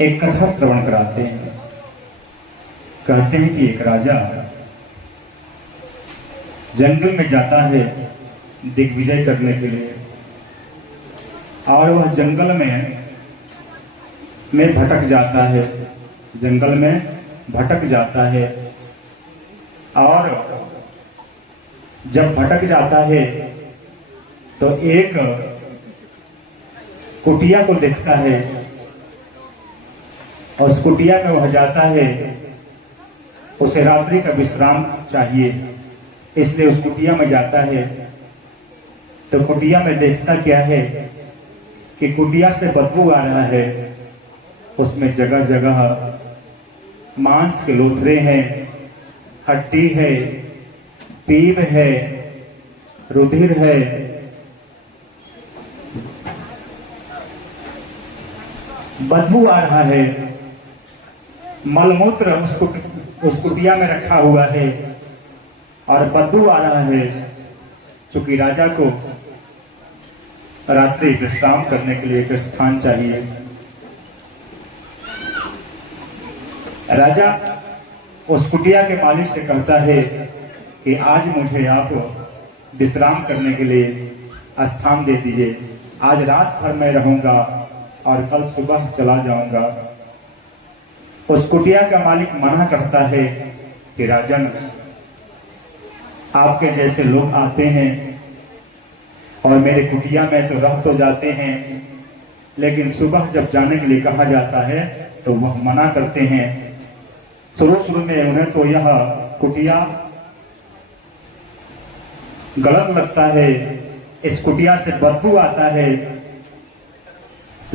एक कथा श्रवण कराते हैं। कहते हैं कि एक राजा जंगल में जाता है दिग्विजय करने के लिए, और वह जंगल में भटक जाता है। जंगल में भटक जाता है, और जब भटक जाता है तो एक कुटिया को देखता है, और उस कुटिया में वह जाता है। उसे रात्रि का विश्राम चाहिए, इसलिए उस कुटिया में जाता है। तो कुटिया में देखता क्या है कि कुटिया से बदबू आ रहा है। उसमें जगह जगह मांस के लोथरे हैं, हड्डी है, पीप है, रुधिर है। बदबू आ रहा है। मलमूत्र उस कुटिया में रखा हुआ है और बदबू आ रहा है। चूंकि राजा को रात्रि विश्राम करने के लिए एक स्थान चाहिए। राजा उस कुटिया के मालिक से कहता है कि आज मुझे आप विश्राम करने के लिए स्थान दे दीजिए। आज रात भर मैं रहूंगा और कल सुबह चला जाऊंगा। उस कुटिया का मालिक मना करता है कि राजन, आपके जैसे लोग आते हैं और मेरे कुटिया में तो रह तो जाते हैं, लेकिन सुबह जब जाने के लिए कहा जाता है तो वह मना करते हैं। शुरू में उन्हें तो यह कुटिया गलत लगता है, इस कुटिया से बदबू आता है।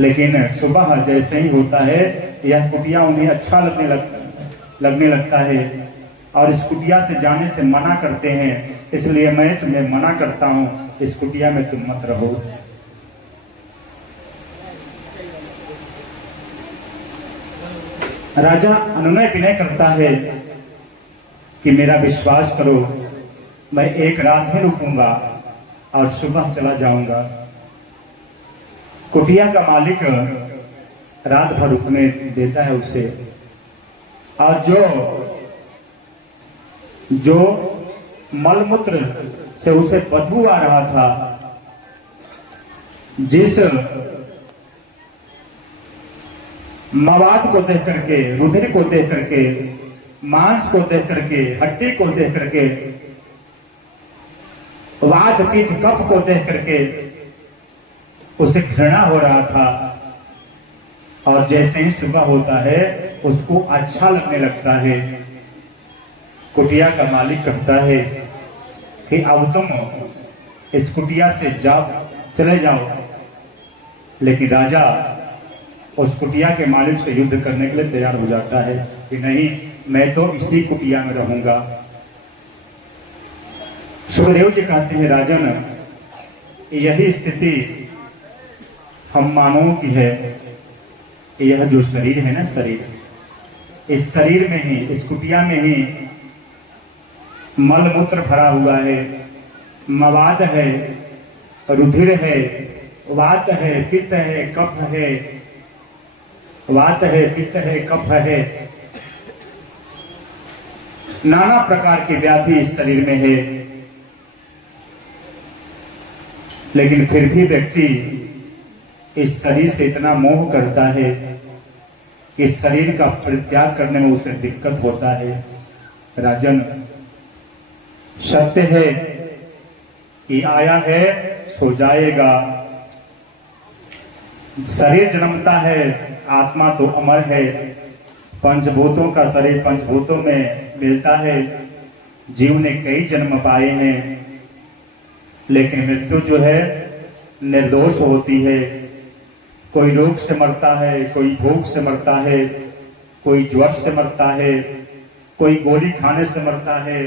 लेकिन सुबह जैसे ही होता है यह कुटिया उन्हें अच्छा लगने लगता है, और इस कुटिया से जाने से मना करते हैं। इसलिए मैं तुम्हें मना करता हूं, इस कुटिया में तुम मत रहो। राजा अनुनय विनय करता है कि मेरा विश्वास करो, मैं एक रात ही रुकूंगा और सुबह चला जाऊंगा। कुटिया का मालिक रात भर रुकने देता है उसे, और जो मलमूत्र से उसे बदबू आ रहा था, जिस मवाद को देख करके, रुधिर को देख करके, मांस को देख करके, हड्डी को देख करके, वात पित्त कफ को देख करके उसे घृणा हो रहा था, और जैसे ही सुबह होता है उसको अच्छा लगने लगता है। कुटिया का मालिक कहता है कि अब तुम इस कुटिया से चले जाओ। लेकिन राजा उस कुटिया के मालिक से युद्ध करने के लिए तैयार हो जाता है कि नहीं, मैं तो इसी कुटिया में रहूंगा। सुखदेव जी कहते हैं, राजन, यही स्थिति हम मानवों की है। यह जो शरीर है ना, शरीर, इस शरीर में ही, इस कुटिया में ही मलमूत्र भरा हुआ है, मवाद है, रुधिर है, वात है, पित्त है, कफ है, वात है, पित्त है, कफ है। नाना प्रकार की व्याधि इस शरीर में है। लेकिन फिर भी व्यक्ति इस शरीर से इतना मोह करता है कि शरीर का परित्याग करने में उसे दिक्कत होता है। राजन, सत्य है कि आया है सो जाएगा। शरीर जन्मता है, आत्मा तो अमर है। पंचभूतों का शरीर पंचभूतों में मिलता है। जीव ने कई जन्म पाए हैं, लेकिन मृत्यु जो है निर्दोष होती है। कोई रोग से मरता है, कोई भूख से मरता है, कोई ज्वर से मरता है, कोई गोली खाने से मरता है,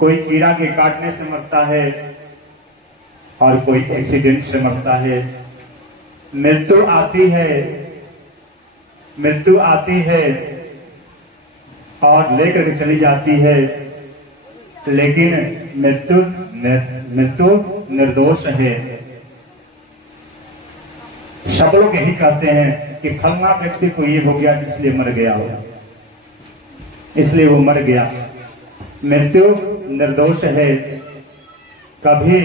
कोई कीड़ा के काटने से मरता है, और कोई एक्सीडेंट से मरता है। मृत्यु आती है और लेकर के चली जाती है, लेकिन मृत्यु निर्दोष है। सब लोग यही कहते हैं कि फलना व्यक्ति को ये हो गया इसलिए मर गया हो, इसलिए वो मर गया। मृत्यु निर्दोष है, कभी